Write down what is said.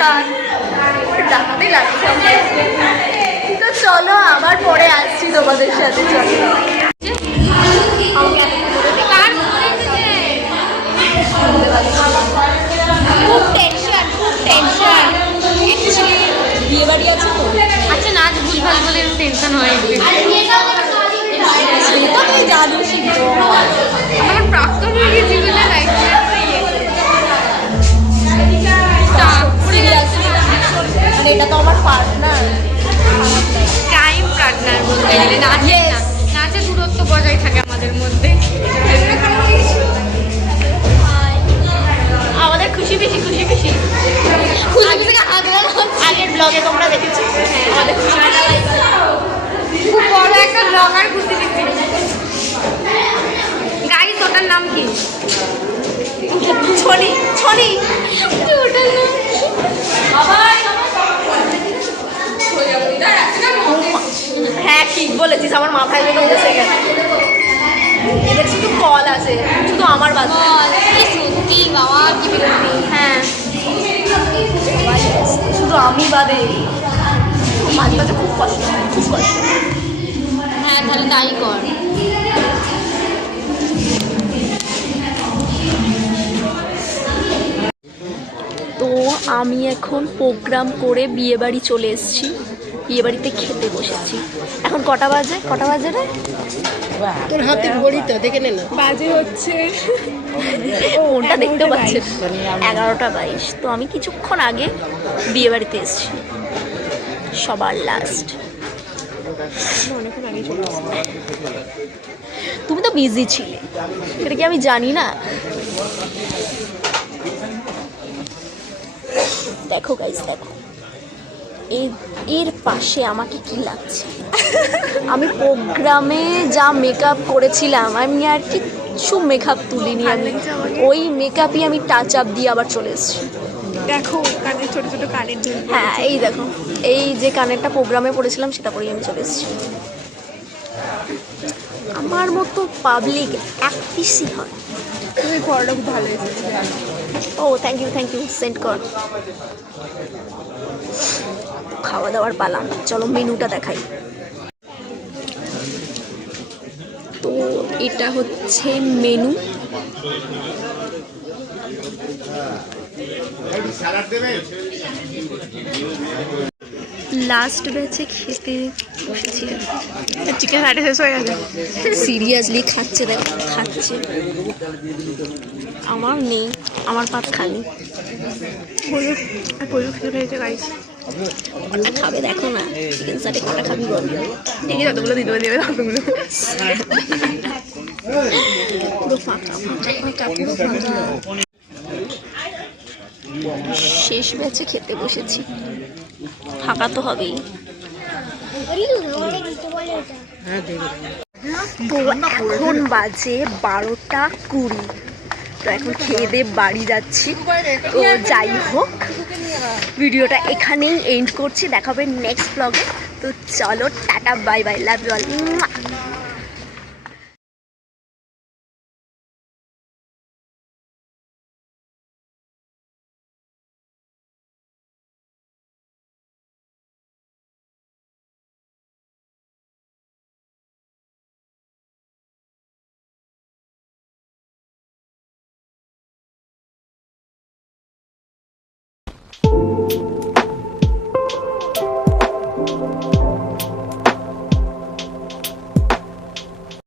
কান ডাকতে লাগছে তো চলো আবার পরে আসছি তোমাদের সাথে চলো। খুব টেনশন খুব টেনশন বিয়ে বাড়ি আছে তো? আচ্ছা নাচ ভুলভাল বলে টেনশন হয় তো তুই জানো শিখব আমার প্রাক্তন হয়ে গেছি বলে লাইফে তোমরা দেখেছ। খুব বড় একটা ব্লগার খুশি বেশি গাইস ওটার নাম কি? ছনি ছনি ওটার নাম হ্যাঁ ঠিক বলেছিস আমার মাথায় যেন বসে গেছে। এদের শুধু কল আছে শুধু আমার বাদ সত্যি বাবা কি বিরক্তি। আমি বাদে মাঝে মাঝে খুব কষ্ট হয়, খুব কষ্ট। হ্যাঁ তাহলে তাই কর। তো আমি এখন প্রোগ্রাম করে বিয়ে বাড়ি চলে এসেছি। বিয়ে বাড়িতে খেতে বসেছি। এখন কটা বাজে? কটা বাজে রে? তোর হাতে ঘড়িটা দেখে নে না। বাজে হচ্ছে ফোনটা দেখতে পাচ্ছেন। এগারোটা বাইশ। তো আমি কিছুক্ষণ আগে বিয়ে বাড়িতে এসেছি। সবার লাস্ট তুমি তো বিজি ছিলে। এটা কি আমি জানি না? দেখো গাইস দেখো। এর পাশে আমাকে কি লাগছে? আমি প্রোগ্রামে যা মেকআপ করেছিলাম, আমি আর কিচ্ছু মেকআপ তুলিনি আমি। ওই মেকআপই আমি টাচ আপ দিয়ে আবার চলে এসেছি। দেখো কানে ছোট ছোট কানের দুল। হ্যাঁ এই দেখো। এই যে কানেরটা প্রোগ্রামে পড়েছিলাম সেটা পরেই আমি চলে এসেছি। আমার মতো পাবলিক এক পিসি হয়। তুমি পড়াটা খুব ভালো ও thank you thank you send কর। খাওয়া দাওয়ার পালা। চলো মেনুটা দেখাই। তো এটা হচ্ছে মেনু। লাস্ট ব্যাচে খেতে বসেছি চিকেন ফ্রাইড শেষ হয়ে গেছে। সিরিয়াসলি খাচ্ছে দেখ খাচ্ছে। আমার নেই আমার পাত খালি প্রচুর প্রচুর খেতে পেয়েছে গাইস কটা খাবে দেখো না। চিকেন সাটে কটা খাবি বল। দেখি যতগুলো দিতে দেবে ততগুলো পুরো ফাঁকা ফাঁকা ফাঁকা পুরো ফাঁকা। শেষ ব্যাচে খেতে বসেছি। ফাঁকা তো হবেই। তো এখন বাজে বারোটা কুড়ি। তো এখন খেয়ে দিয়ে বাড়ি যাচ্ছি। তো যাই হোক ভিডিওটা এখানেই এন্ড করছি। দেখাবে নেক্সট ব্লগে তো চলো tata bye bye love all